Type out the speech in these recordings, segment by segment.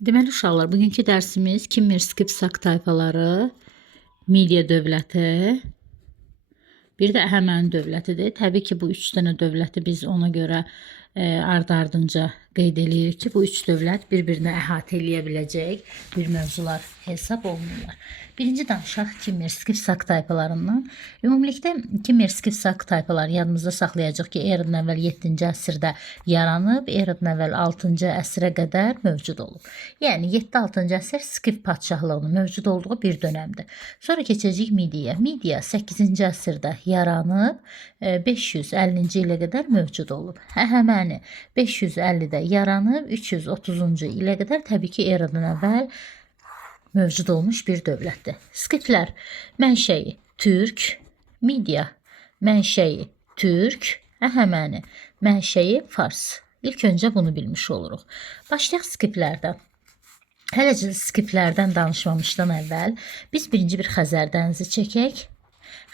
Deməli uşaqlar, bugünkü dərsimiz Kimmer, Skipsak tayfaları, Midiya dövləti, bir də Əhəməni dövlətidir. Təbii ki, bu 3 dənə dövləti biz ona görə ardınca qeyd edirik ki, bu 3 dövlət bir-birinə əhatə eləyə biləcək bir mövzular hesab olunurlar. Birinci danışaq Kimmer, Skipsak tayfalarından. Ümumilikdə Kimmer, Skipsak tayfaları yadımızda saxlayacaq ki, eradan əvvəl 7-ci əsrdə yaranıb, eradan əvvəl 6-cı əsrə qədər mövcud olub. Yəni 7-6-cı əsr Skif padşahlığının mövcud olduğu bir dönəmdir. Sonra keçəcəyik Midiyaya. Midiya 8-ci əsrdə yaranıb, 550-ci ilə qədər mövcud olub. Əhəməni 550-də yaranıb, 330-cu ilə qədər təbii ki, eradan əvvəl mövcud olmuş bir dövlətdir. Skiflər mənşəyi türk, Midiya mənşəyi türk, Əhəməni mənşəyi fars. İlk öncə bunu bilmiş oluruq. Başlayaq skiflərdən. Hələcə skiflərdən danışmamışdan əvvəl biz birinci bir Xəzər dənizi çəkək.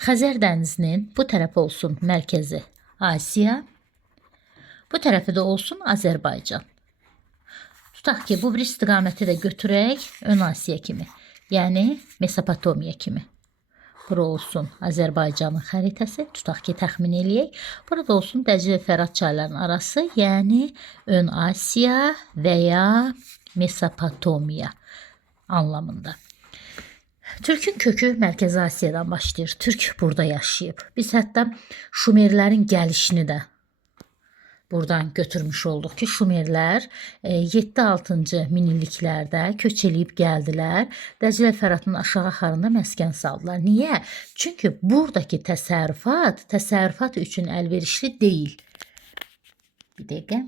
Xəzər dənizinin bu tərəfi olsun mərkəzi Asiya, bu tərəfi də olsun Azərbaycan. Tutaq ki, bu bir istiqaməti də götürək ön Asiya kimi, yəni Mesopotamiya kimi. Bura olsun Azərbaycanın xəritəsi, tutaq ki, təxmin eləyək. Burada olsun Dəclə Fərat çaylarının arası, yəni ön Asiya və ya Mesopotamiya anlamında. Türkün kökü Mərkəzi Asiyadan başlayır. Türk burada yaşayıb. Biz hətta Şumerlərin gəlişini də buradan götürmüş olduq ki, Şumerlər 7-6-cı minilliklərdə köç eləyib gəldilər. Dəclə Fəratın aşağı axarında məskən saldılar. Niyə? Çünki buradakı təsərrüfat üçün əlverişli deyil. Bir dəqiqə.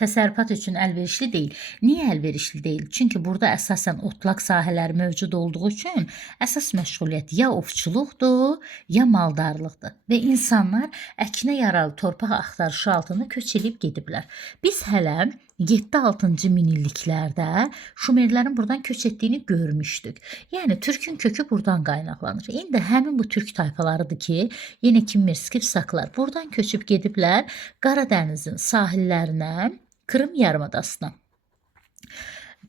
Təsərrüfat üçün əlverişli deyil. Niyə əlverişli deyil? Çünki burada əsasən otlaq sahələri mövcud olduğu üçün əsas məşğuliyyət ya ovçuluqdur, ya maldarlıqdır. Və insanlar əkinə yaralı torpaq axtarışı altında köç edib gediblər. Biz hələ 7-6-cı minilliklərdə Şumerlərin buradan köç etdiyini görmüşdük. Yəni Türkün kökü buradan qaynaqlanır. İndi həmin bu türk tayfalarıdır ki, yenə Kimmer, Skifsaklar buradan köçüb gediblər Qara dənizin sahillərinə, Krım yarımadasına.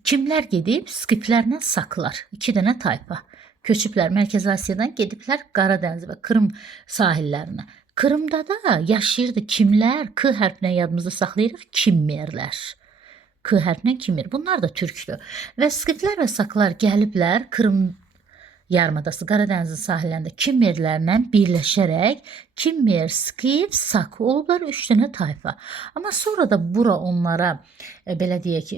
Kimlər gedib? Skiflərlə saklar. 2 dənə tayfa. Köçüblər Mərkəzi Asiyadan gediblər Qara dəniz və Krım sahillərinə. Krımda da yaşayırdı kimlər? K hərfinə yadımızda saxlayırıq. Kimmerlər. K hərfinə Kimmer. Bunlar da türkdür. Və skiflər və saklar gəliblər Krım yarımadası Qara dənizin sahillərində Kimmerlərlə birləşərək Kimmer, Skif, Sak olublar 3 dənə tayfa. Amma sonra da bura onlara belə deyək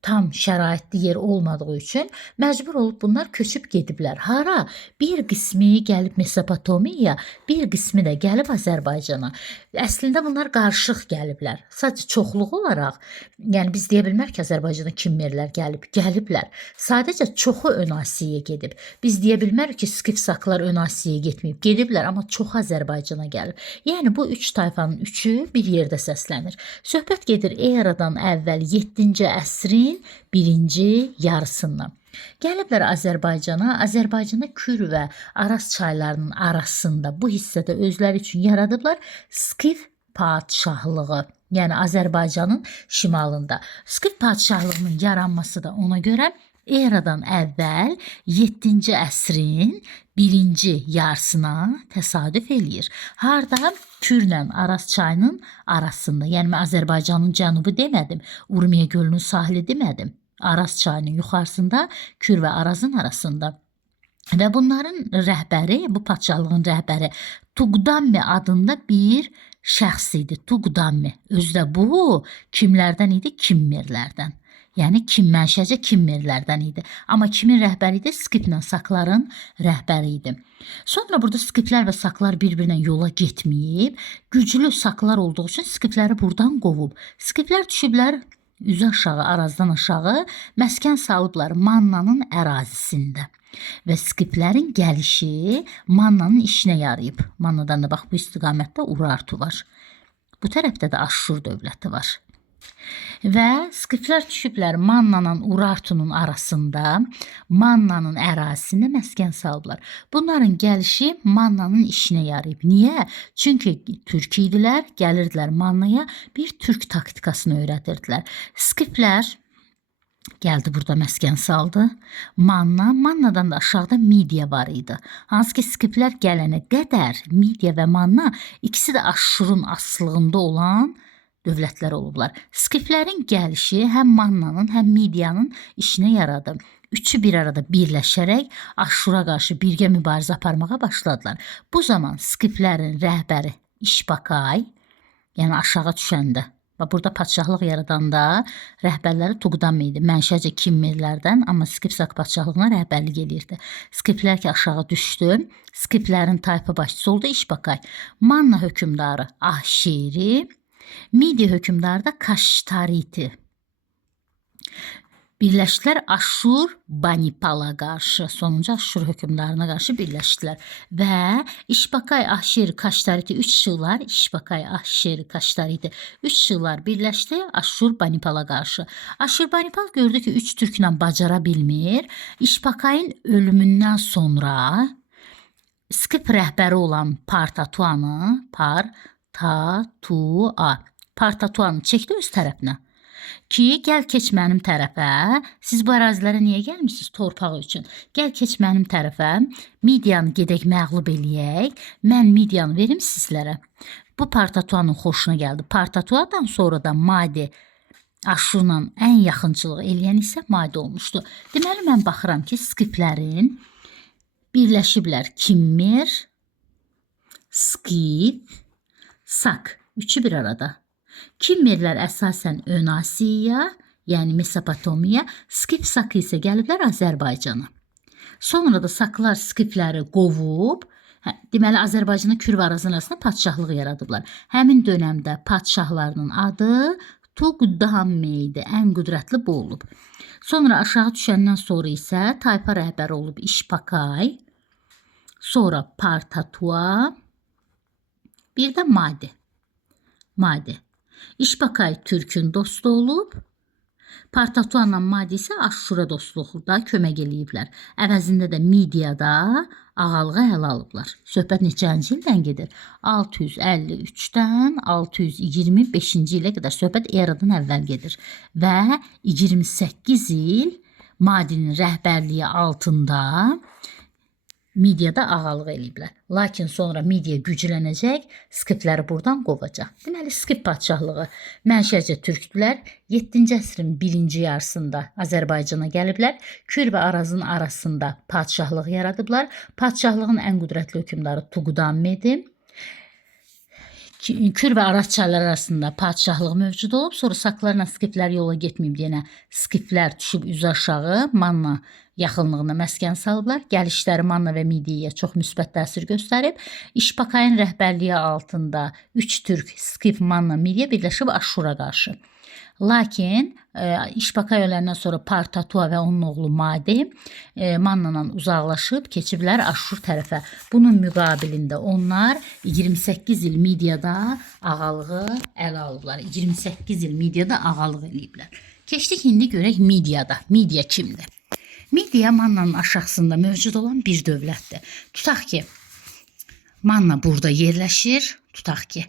tam şəraitli yer olmadığı üçün məcbur olub bunlar köçüb gediblər. Hara? Bir qismi gəlib Mesopotamiyaya, bir qismi də gəlib Azərbaycana. Əslində bunlar qarışıq gəliblər. Sadəcə çoxluq olaraq, yəni biz deyə bilmərik ki, Azərbaycana Kimmerlər gəliblər. Sadəcə çoxu ön Asiyaya gedib. Biz deyə bilmərik ki, Skifsaklar ön Asiyaya getməyib. Gediblər, amma çoxu Azərbaycana gəlib. Yəni bu 3 tayfanın 3-ü bir yerdə səslənir. Söhbət gedir eradan əvvəl 7-ci əsrin birinci yarısından. Gəliblər Azərbaycana Kür və Araz çaylarının arasında bu hissədə özləri üçün yaradıblar Skif padşahlığı. Yəni Azərbaycanın şimalında. Skif padşahlığının yaranması da ona görə eradan əvvəl 7-ci əsrin birinci yarısına təsadüf eləyir. Harda? Kürlə Araz çayının arasında. Yəni Azərbaycanın cənubu demədim. Urmiya gölünün sahili demədim. Araz çayının yuxarısında Kür və Arazın arasında. Və bunların rəhbəri, bu padşahlığın rəhbəri Tuqdammi adında bir şəxs idi. Tuqdammi. Özü də bu kimlərdən idi? Kimmerlərdən. Yəni mənşəcə Kimmerlərdən idi. Amma kimin rəhbəri idi? Skiflə sakların rəhbəri idi. Sonra burada skiflər və saklar bir-birinə yola getməyib, güclü saklar olduğu üçün skifləri buradan qovub. Skiflər düşüblər üzü aşağı, Arazdan aşağı məskən salıblar Mannanın ərazisində. Və skiflərin gəlişi Mannanın işinə yarayıb. Mannadan da bax bu istiqamətdə Urartu var. Bu tərəfdə də Aşşur dövləti var. Və skiflər düşüblər Mannanın Urartunun arasında, Mannanın ərazisində məskən salıblar. Bunların gəlişi Mannanın işinə yarayıb. Niyə? Çünki türk idilər, gəlirdilər Mannaya, bir türk taktikasını öyrədirdilər. Skiflər Gəldi burada məskən saldı. Manna, Mannadan da aşağıda Midiya var idi. Hansı ki Skiflər gələnə qədər Midiya və Manna ikisi də Aşurun asılılığında olan dövlətlər olublar. Skiflərin gəlişi həm Mannanın, həm Midiyanın işinə yaradı. Üçü bir arada birləşərək Aşura qarşı birgə mübarizə aparmağa başladılar. Bu zaman Skiflərin rəhbəri İşbakay, yəni aşağı düşəndə, burada padşahlıq yaradanda rəhbərləri Tuqdam idi. Mənşəcə Kimmerlərdən, amma Skifsak padşahlığına rəhbərlik edirdi. Skiflər ki aşağı düşdü. Skiflərin tayfa başçısı oldu İşbakay. Manna hökmdarı Ahşeri, Midiya hökmdarı da Kaştariti. Birləşdilər Aşur Banipala qarşı, sonuncu Aşur hökmdarına qarşı birləşdilər və İşbakay, Ahşeri, Kaştariti 3 yıllar, İşbakay, Ahşeri, Kaştariti 3 yıllar birləşdi Aşur Banipala qarşı. Aşur Banipal gördü ki 3 türklə bacara bilmir. İşbakayın ölümündən sonra Skif rəhbəri olan Partatuanı çəkdi öz tərəfinə. Ki, gəl keç mənim tərəfə, siz bu ərazilərə niyə gəlmişsiniz? Torpağı üçün. Gəl keç mənim tərəfə, Midiyanı gedək məğlub eləyək, mən Midiyanı verim sizlərə. Bu Partatuanın xoşuna gəldi. Partatuadan sonra da Madi Aşurla ən yaxınçılıq eləyən isə Madi olmuşdu. Deməli, mən baxıram ki, Skiflərin birləşiblər Kimmer, Skif, Sak, üçü bir arada. Kimmerlər əsasən Ön Asiya, yəni Mesopotamiya, Skif Sakı isə gəliblər Azərbaycana. Sonra da Saklar Skifləri qovub, deməli Azərbaycanı Kür və Arazın arasında padşahlıq yaradıblar. Həmin dönəmdə padşahlarının adı Tuqdame idi, ən qüdrətli bu olub. Sonra aşağı düşəndən sonra isə tayfa rəhbəri olub İşbakay, sonra Partatua, bir də Madi. İşbakay Türkün dostu olub, Partatuanla Madi isə Aşura dostluqda kömək eləyiblər. Əvəzində də Midiyada ağalığı ələ alıblar. Söhbət neçənci ildən gedir? 653-dən 625-ci ilə qədər söhbət eradan əvvəl gedir. Və 28 il Madinin rəhbərliyi altında Midiyada ağalıq eləyiblər. Lakin sonra Midiya güclənəcək, Skifləri buradan qovacaq. Deməli, Skif padşahlığı mənşəcə türkdülər. 7-ci əsrin birinci yarısında Azərbaycana gəliblər. Kür və Arazın arasında padşahlıq yaradıblar. Padşahlığın ən qüdrətli hökmdarı Tuqdamedi. Kür və Araz çayları arasında padşahlıq mövcud olub. Sonra Saklarla Skiflər yola getməyib yenə. Skiflər düşüb üzü aşağı Manna yaxınlığında məskən salıblar. Gəlişləri Manna və Midiyaya çox müsbət təsir göstərib. İşbakayın rəhbərliyi altında 3 türk, Skif, Manna, Midiya birləşib Aşura qarşı. Lakin İşbakay öləndən sonra Partatua və onun oğlu Madi Manna'la uzaqlaşıb keçiblər Aşur tərəfə. Bunun müqabilində onlar 28 il Midiyada ağalığı ələ alıblar. 28 il Midiyada ağalıq eləyiblər. Keçdik indi görək Midiyada. Midiya kimdir? Midiya Manna'nın aşağısında mövcud olan bir dövlətdir. Tutaq ki, Manna burada yerləşir. Tutaq ki,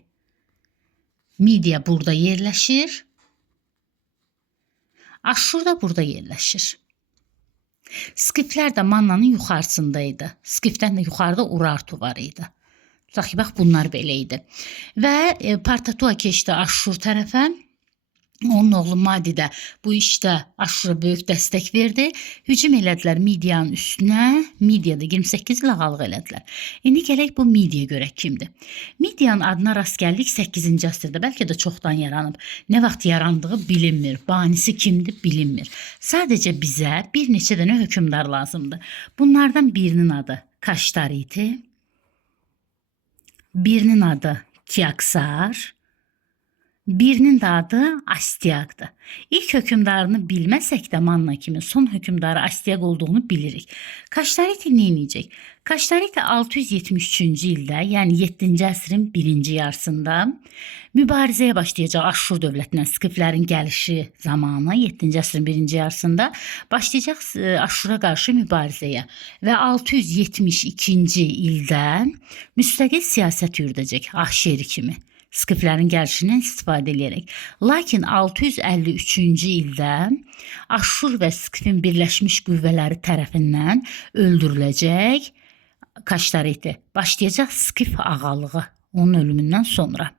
Midiya burada yerləşir. Aşur da burada yerləşir. Skiflər də Manna'nın yuxarısındaydı. Skifdən də yuxarıda Urartu var idi. Tutaq ki, bax bunlar belə idi. Və Partatua keçdi Aşur tərəfə. Onun oğlu Madi də bu işdə Aşura böyük dəstək verdi. Hücum elədilər Midiyanın üstünə. Midiyada 28 il ağalıq elədilər. İndi gələk bu Midiya görək kimdir. Midiyanın adına rast gəldik 8-ci əsrdə. Bəlkə də çoxdan yaranıb. Nə vaxt yarandığı bilinmir. Banisi kimdir bilinmir. Sadəcə bizə bir neçə dənə hökmdar lazımdır. Bunlardan birinin adı Kaştariti, birinin adı Kiaksar, birinin də adı Astiaqdır. İlk hökmdarını bilməsək də Manna kimi son hökmdarı Astiaq olduğunu bilirik. Kaştariti nə edəcək? Kaştariti 673-cü ildə, yəni 7-ci əsrin birinci yarısında mübarizəyə başlayacaq Aşur dövlətindən. Skiflərin gəlişi zamanı 7-ci əsrin birinci yarısında başlayacaq Aşura qarşı mübarizəyə və 672-ci ildə müstəqil siyasət yürüdəcək Ahşeri kimi. Skiflərin gəlişindən istifadə edərək. Lakin 653-cü ildə Aşur və Skifin birləşmiş qüvvələri tərəfindən öldürüləcək Kaştariti. Başlayacaq Skif ağalığı onun ölümündən sonra.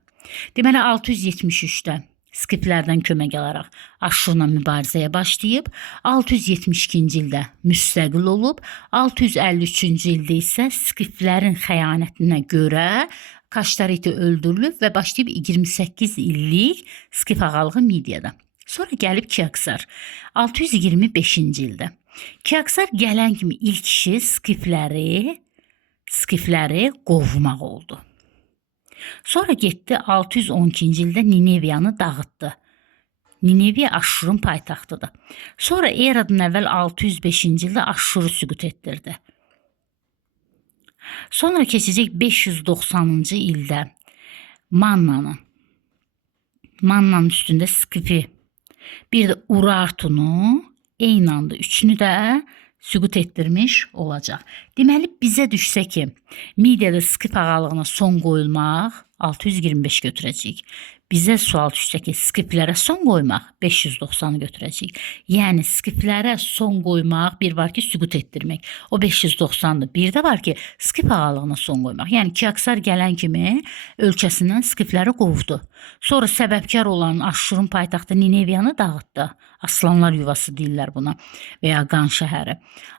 Deməli 673-də Skiflərdən kömək alaraq Aşurla mübarizəyə başlayıb, 672-ci ildə müstəqil olub, 653-cü ildə isə Skiflərin xəyanətinə görə Kaştariti öldürülüb və başlayıb 28 illik Skif ağalığı Midiyada. Sonra gəlib Kiaksar 625-ci ildə. Kiaksar gələn kimi ilk işi Skifləri qovmaq oldu. Sonra getdi 612-ci ildə Nineviyanı dağıtdı. Nineviya Aşurun paytaxtıdır. Sonra eradan əvvəl 605-ci ildə Aşuru süqut etdirdi. Sonra keçəcək 590-cı ildə Mannanın üstündə Skifi, bir də Urartunu, eyni anda üçünü də süqut etdirmiş olacaq. Deməli bizə düşsə ki, Midiyada Skif ağalığına son qoyulmaq 625 götürəcəyik. Bizə sual düşsə ki, Skiflərə son qoymaq 590 götürəcəyik. Yəni Skiflərə son qoymaq, bir var ki süqut etdirmək. O 590-dır. Bir də var ki Skif ağalığına son qoymaq. Yəni Kiaksar gələn kimi ölkəsindən Skifləri qovdu. Sonra səbəbkar olan Aşurun paytaxtı Nineviyanı dağıtdı. Aslanlar yuvası deyirlər buna və ya qan şəhəri.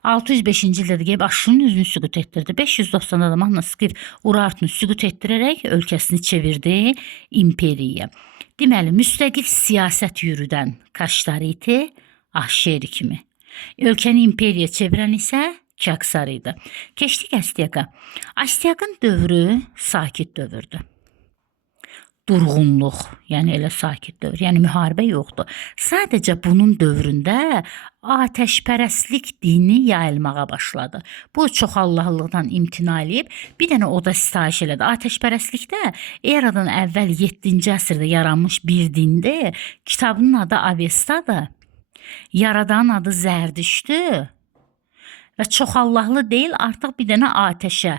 605-ci ildə də gəlib Aşurun üzünü süqut etdirdi. 590-da da Manna Skif Urartunu süqut etdirərək ölkəsini çevirdi imperiyaya. Deməli, müstəqil siyasət yürüdən Kaştariti Ahşeri kimi. Ölkəni imperiyaya çevirən isə Kiaksar idi. Keçdik Astiyaka. Astiyakın dövrü sakit dövrdür. Durğunluq, yəni elə sakit dövr, yəni müharibə yoxdur. Sadəcə bunun dövründə atəşpərəstlik dini yayılmağa başladı. Bu çoxallahlıqdan imtina edib, bir dənə o da sitayiş elədi. Atəşpərəstlikdə eradan əvvəl 7-ci əsrdə yaranmış bir dindir. Kitabının adı Avestadır. Yaradanın adı Zərdüştdür. Və çoxallahlı deyil, artıq bir dənə atəşə,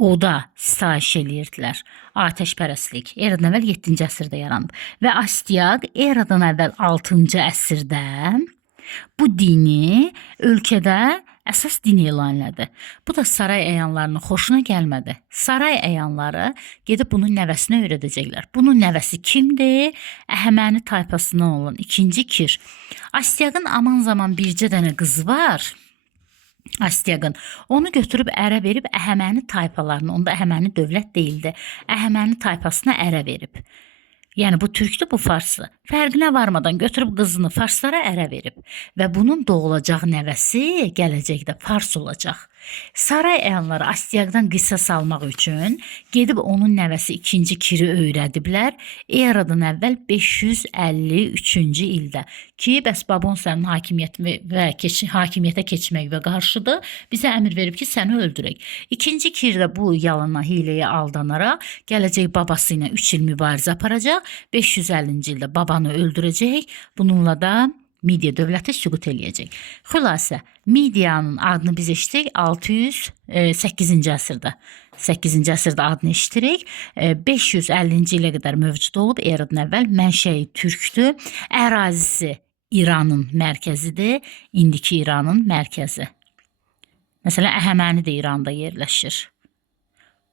oda sitayiş eləyirdilər. Atəşpərəstlik eradan əvvəl 7-ci əsrdə yaranıb və Astiaq eradan əvvəl 6-cı əsrdə bu dini ölkədə əsas din elan elədi. Bu da saray əyanlarının xoşuna gəlmədi. Saray əyanları gedib bunun nəvəsinə öyrədəcəklər. Bunun nəvəsi kimdir? Əhəməni tayfasından olan 2-ci Kir. Astiaqın aman zaman bircə dənə qızı var. Astiaqın onu götürüb ərə verib Əhəməni tayfalarını, onda Əhəməni dövlət deyildi, Əhəməni tayfasına ərə verib. Yəni bu türkdür, bu farslı. Fərqinə varmadan götürüb qızını farslara ərə verib və bunun doğulacaq nəvəsi gələcəkdə fars olacaq. Saray əyanları Astiaqdan qisas almaq üçün gedib onun nəvəsi 2-ci Kiri öyrədiblər. Eradan əvvəl 553-cü ildə ki, bəs babon sənin hakimiyyətə keçmək və qarşıdır. Bizə əmr verib ki, səni öldürək. 2-ci Kir də bu yalana, hiləyə aldanaraq gələcək babası ilə 3 il mübarizə aparacaq. 550-ci ildə babanı öldürəcək. Bununla da Midiya dövləti süqut eləyəcək. Xülasə, Midiyanın adını biz eşitirik 608-ci əsrdə. 8-ci əsrdə adını eşitirik. 550-ci ilə qədər mövcud olub, eradan əvvəl mənşəyi türkdür. Ərazisi İranın mərkəzidir, indiki İranın mərkəzi. Məsələn, Əhəməni də İranda yerləşir.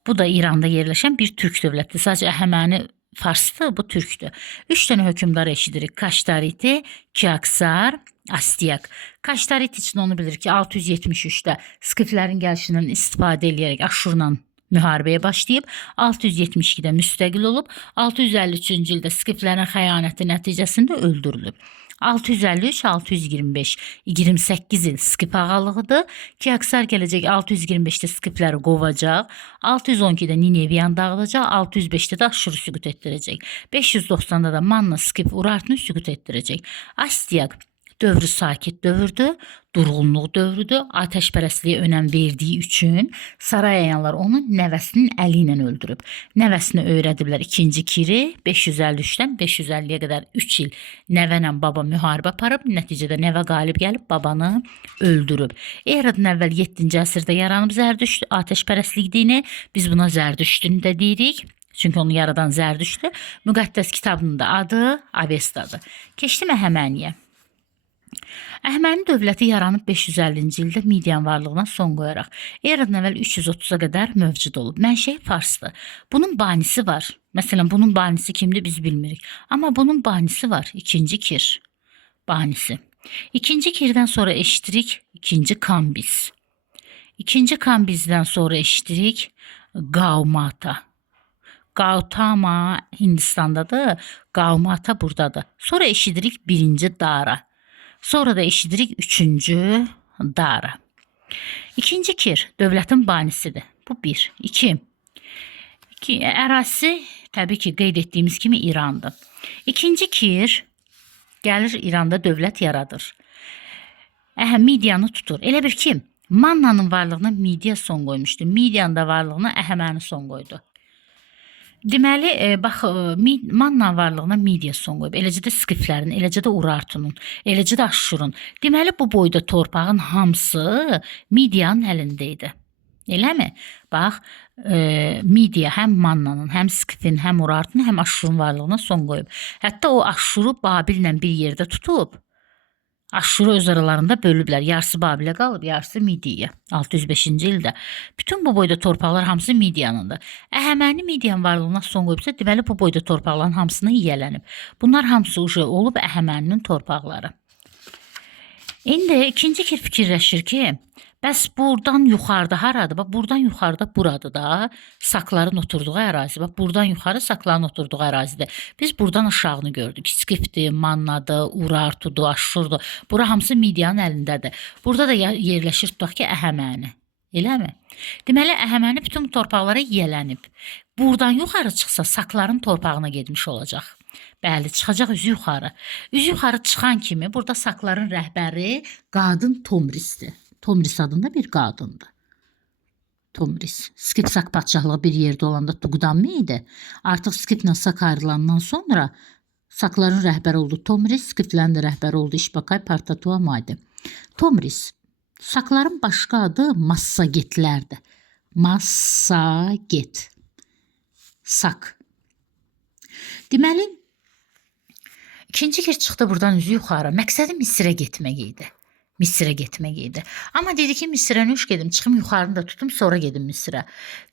Bu da İranda yerləşən bir türk dövlətidir. Sadəcə Əhəməni farsdır, bu türkdür. 3 dənə hökmdar eşidirik. Kaştariti, Kiaksar, Astiaq. Kaştariti üçün onu bilir ki, 673-də Skiflərin gəlişindən istifadə edərək Aşurla müharibəyə başlayıb, 672-də müstəqil olub, 653-cü ildə Skiflərin xəyanəti nəticəsində öldürülüb. 653-625, 28 il Skif ağalığıdır. Kiaksar gələcək 625-də Skifləri qovacaq, 612-də Nineviyan dağılacaq, 605-də də Aşuru süqut etdirəcək. 590-da da Manna Skif Urartunu süqut etdirəcək. Astiaq dövrü sakit dövrdür, durğunluq dövrüdür. Atəşpərəstliyə önəm verdiyi üçün saray əyanlar onu nəvəsinin əli ilə öldürüb. Nəvəsinə öyrədiblər 2-ci Kiri, 553-dən 550-yə qədər 3 il nəvənlə baba müharibə aparıb, nəticədə nəvə qalib gəlib babanı öldürüb. Eradan əvvəl 7-ci əsrdə yaranıb Zərdüşt, atəşpərəstlik dini, biz buna Zərdüştünü də deyirik. Çünki onu yaradan Zərdüştdür. Müqəddəs kitabının da adı Avestadır. Keçdim Əhəməniyə. Əhəməni dövləti yaranıb 550-ci ildə Midian varlığına son qoyaraq eradan əvvəl 330-a qədər mövcud olub. Mənşəyi farsdır. Bunun banisi var. Məsələn, bunun banisi kimdir biz bilmirik. Amma bunun banisi var. İkinci Kir banisi. İkinci Kirdən sonra eşitirik ikinci Kambiz. İkinci Kambizdən sonra eşitirik Gaumata. Gautama Hindistandadır, Gaumata buradadır. Sonra eşidirik birinci Dara. Sonra da eşidirik üçüncü Dara. İkinci Kir dövlətin banisidir. Bu bir. İki. Ərazisi təbii ki qeyd etdiyimiz kimi İrandır. İkinci Kir gəlir İranda dövlət yaradır. Midiyanı tutur. Elə bir ki Mannanın varlığına Midiya son qoymuşdu. Midiyanın da varlığına Əhəməni son qoydu. Deməli, bax, Manna varlığına Midiya son qoyub. Eləcə də Skiflərin, eləcə də Urartunun, eləcə də Aşşurun. Deməli, bu boyda torpağın hamısı Midiyanın əlində idi. Eləmi? Bax, Midiya həm Mannanın, həm Skifin, həm Urartunun, həm Aşşurun varlığına son qoyub. Hətta o Aşşuru Babillə bir yerdə tutub. Aşşuru öz aralarında bölüblər. Yarısı Babilə qalıb, yarısı Midiyaya. 605-ci ildə. Bütün bu boyda torpaqlar hamısı Midiyanındır. Əhəməni Midiyan varlığına son qoyubsa, deməli bu boyda torpaqların hamısını yiyələnib. Bunlar hamısı olub Əhəməninin torpaqları. İndi ikinci Kir fikirləşir ki, bəs buradan yuxarıda haradır? Bax, buradan yuxarıda buradır da. Sakların oturduğu ərazi. Bax, buradan yuxarı Sakların oturduğu ərazidir. Biz buradan aşağını gördük. Skifdir, Mannadır, Urartudur, Aşşurdur. Bura hamısı Midiyanın əlindədir. Burada da yerləşir tutaq ki, Əhəməni. Eləmi? Deməli, Əhəməni bütün torpaqlara yiyələnib. Buradan yuxarı çıxsa Sakların torpağına getmiş olacaq. Bəli, çıxacaq üzü yuxarı. Üzü yuxarı çıxan kimi burada Sakların rəhbəri qadın Tomrisdir. Tomris adında bir qadındır. Tomris. Skip-Sak padşahlığı bir yerdə olanda Tuqdammi idi. Artıq Skiplə Sak ayrılandan sonra Sakların rəhbəri oldu Tomris, Skiflərin də rəhbəri oldu İşbakay Partatuamadi. Tomris. Sakların başqa adı Massagetlərdir. Massaget. Sak. Deməli, ikinci Kir çıxdı buradan üzü yuxarı. Məqsədi Misirə getmək idi. Misirə getmək idi. Amma dedi ki, Misirə nüş gedim, çıxım yuxarını da tutum, sonra gedim Misirə.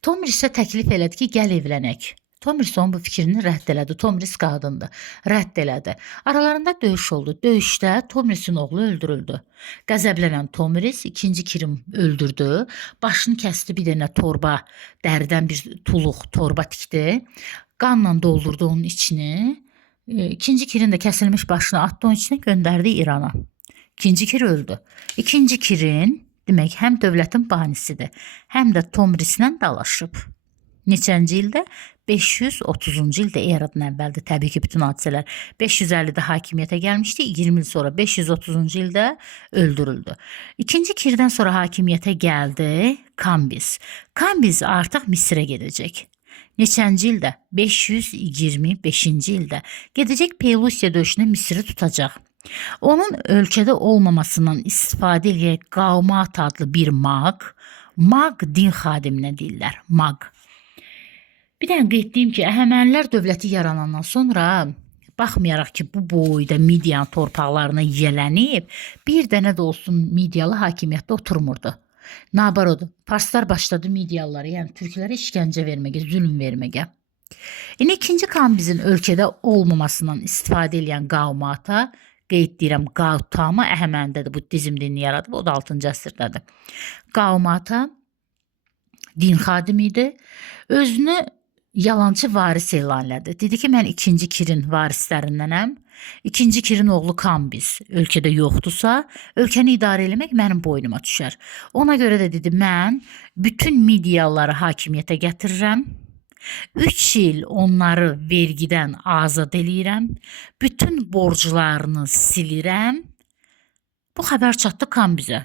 Tomris isə təklif elədi ki, gəl evlənək. Tomris onun bu fikrini rədd elədi. Tomris qadındır. Rədd elədi. Aralarında döyüş oldu. Döyüşdə Tomrisin oğlu öldürüldü. Qəzəblənən Tomris ikinci Kirim öldürdü. Başını kəsdi, bir dənə torba, dəridən bir tuluq torba tikdi. Qanla doldurdu onun içini. İkinci Kirin də kəsilmiş başını atdı onun içine, göndərdi İrana. İkinci Kir öldü. İkinci Kirin demək həm dövlətin banisidir, həm də Tomrislə dalaşıb. Neçənci ildə? 530-cu ildə eradan əvvəldir. Təbii ki, bütün hadisələr 550-də hakimiyyətə gəlmişdi. 20 il sonra 530-cu ildə öldürüldü. İkinci Kirdən sonra hakimiyyətə gəldi Kambiz. Kambiz artıq Misirə gedəcək. Neçənci ildə? 525-ci ildə gedəcək, Pelusiya döyüşündə Misiri tutacaq. Onun ölkədə olmamasından istifadə edərək Qaumat adlı bir maq din xadiminə deyirlər, maq. Bir dənə qeyd etdiyim ki, Əhəmənilər dövləti yaranandan sonra, baxmayaraq ki, bu boyda Midiyan torpaqlarına yiyələnib, bir dənə də olsun Midiyalı hakimiyyətdə oturmurdu. Nabarodu, Farslar başladı Midiyalılara, yəni Türklərə işgəncə verməyə, zülm verməyə. İndi ikinci Kambizin ölkədə olmamasından istifadə edən Qaumata, qeyd deyirəm, Gautama Əhəmənidədir, bu dizim dinini yaradıb, o da 6-cı əsrdədir. Qaumata din xadimi idi, özünü yalancı varis elan elədi. Dedi ki, mən ikinci Kirin varislərindənəm, ikinci Kirin oğlu Kambiz ölkədə yoxdursa, ölkəni idarə eləmək mənim boynuma düşər. Ona görə də dedi, mən bütün Midiyalıları hakimiyyətə gətirirəm, 3 il onları vergidən azad eləyirəm, bütün borclarını silirəm. Bu xəbər çatdı Kambizə.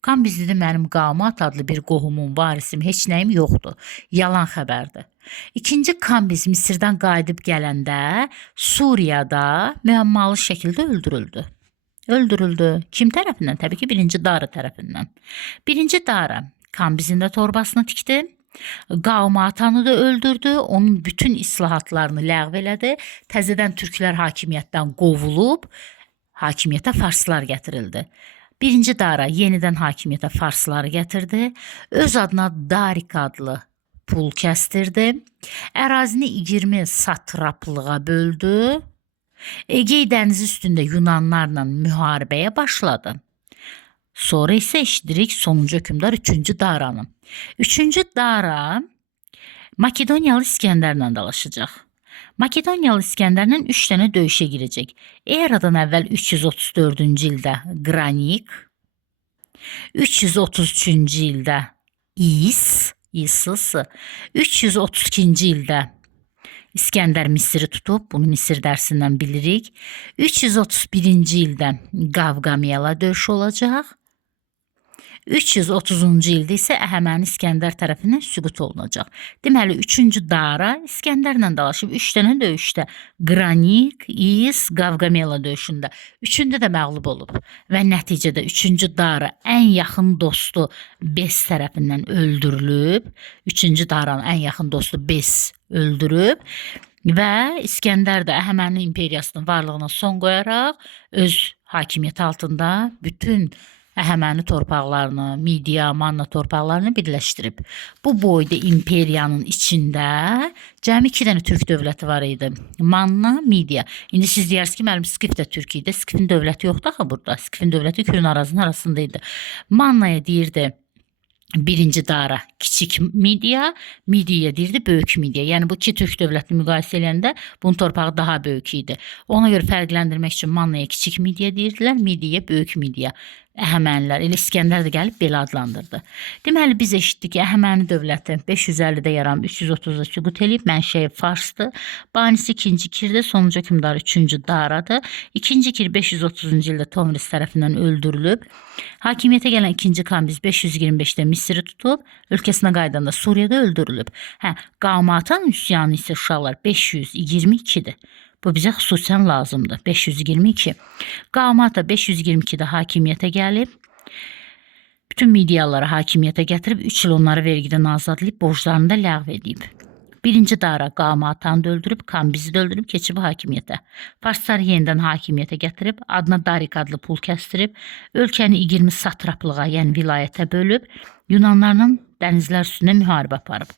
Kambiz dedi, mənim Qamat adlı bir qohumun, varisim, heç nəyim yoxdur. Yalan xəbərdir. İkinci Kambiz Misirdən qayıdıb gələndə Suriyada müəmmalı şəkildə öldürüldü. Öldürüldü. Kim tərəfindən? Təbii ki, birinci Dara tərəfindən. Birinci Dara Kambizin də torbasını tikdi. Qaumatanı da öldürdü, onun bütün islahatlarını ləğv elədi. Təzədən türklər hakimiyyətdən qovulub, hakimiyyətə farslar gətirildi. Birinci Dara yenidən hakimiyyətə farsları gətirdi. Öz adına Darik adlı pul kəstirdi. Ərazini 20 satraplığa böldü. Egey dənizi üstündə Yunanlarla müharibəyə başladı. Sonra isə eşidirik sonuncu hökmdar 3. Daranı. 3. Dara Makedoniyalı İskəndərlə dalaşacaq. Makedoniyalı İskəndərlə 3 dənə döyüşə girəcək. Eradan əvvəl 334-cü ildə Qranik, 333-cü ildə İs, 332-ci ildə İskəndər Misiri tutub, bunu Misir dərsindən bilirik. 331-ci ildə Qavqamela döyüşü olacaq. 330-cu ildə isə Əhəməni İskəndər tərəfindən süqut olunacaq. Deməli, 3-cü Dara İskəndərlə dalaşıb 3 dənə döyüşdə Qranik, İs, Qavqamela döyüşündə 3-ündə də məğlub olub və nəticədə 3-cü Dara ən yaxın dostu Bes tərəfindən öldürülüb. 3-cü Daranın ən yaxın dostu Bes öldürüb və İskəndər də Əhəməni imperiyasının varlığına son qoyaraq öz hakimiyyəti altında bütün Əhəməni torpaqlarını, Midiya, Manna torpaqlarını birləşdirib. Bu boyda imperiyanın içində cəmi 2 dənə türk dövləti var idi. Manna, Midiya. İndi siz deyirsiniz ki, mənim Skif də türk idi. Skifin dövləti yoxdur axı burada. Skifin dövləti Kürün arazının arasındaydı. Mannaya deyirdi birinci Dara kiçik Midiya, Midiyaya deyirdi böyük Midiya. Yəni bu iki türk dövlətini müqayisə edəndə bunun torpağı daha böyük idi. Ona görə fərqləndirmək üçün Mannaya kiçik Midiya deyirdilər, Midiyaya böyük Midiya. Əhəmənilər, elə İskəndər də gəlib belə adlandırdı. Deməli, biz eşitdik ki, Əhəməni dövləti 550-də yaranıb, 330-da süqut eləyib, mənşəyi Farsdır. Banisi 2-ci Kirdir, sonuncu hökmdar 3-cü Daradır. 2-ci Kir 530-cu ildə Tomris tərəfindən öldürülüb. Hakimiyyətə gələn 2-ci Kambiz 525-də Misiri tutub, ölkəsinə qaydanda Suriyada öldürülüb. Qavmatan üsyanı isə uşaqlar 522-dir. Bu bizə xüsusən lazımdır. 522. Qavmata 522-də hakimiyyətə gəlib, bütün Midiyalıları hakimiyyətə gətirib, 3 il onları vergidən azadlayıb, borclarını da ləğv edib. Birinci Dara Qavmatanı da öldürüb, Kambizi də öldürüb, keçib hakimiyyətə. Farsları yenidən hakimiyyətə gətirib, adına Darik adlı pul kəstirib, ölkəni 20 satraplığa, yəni vilayətə bölüb, Yunanlarla dənizlər üstündə müharibə aparıb.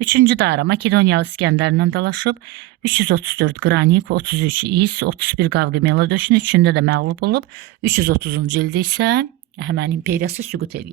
3-cü Dara Makedoniyalı İskəndərlə dalaşıb, 334 Qranik, 33 İs, 31 Qavqamela döyüşünün 3-ündə də məğlub olub, 330-cu ildə isə Əhəməni imperiyası süqut edib.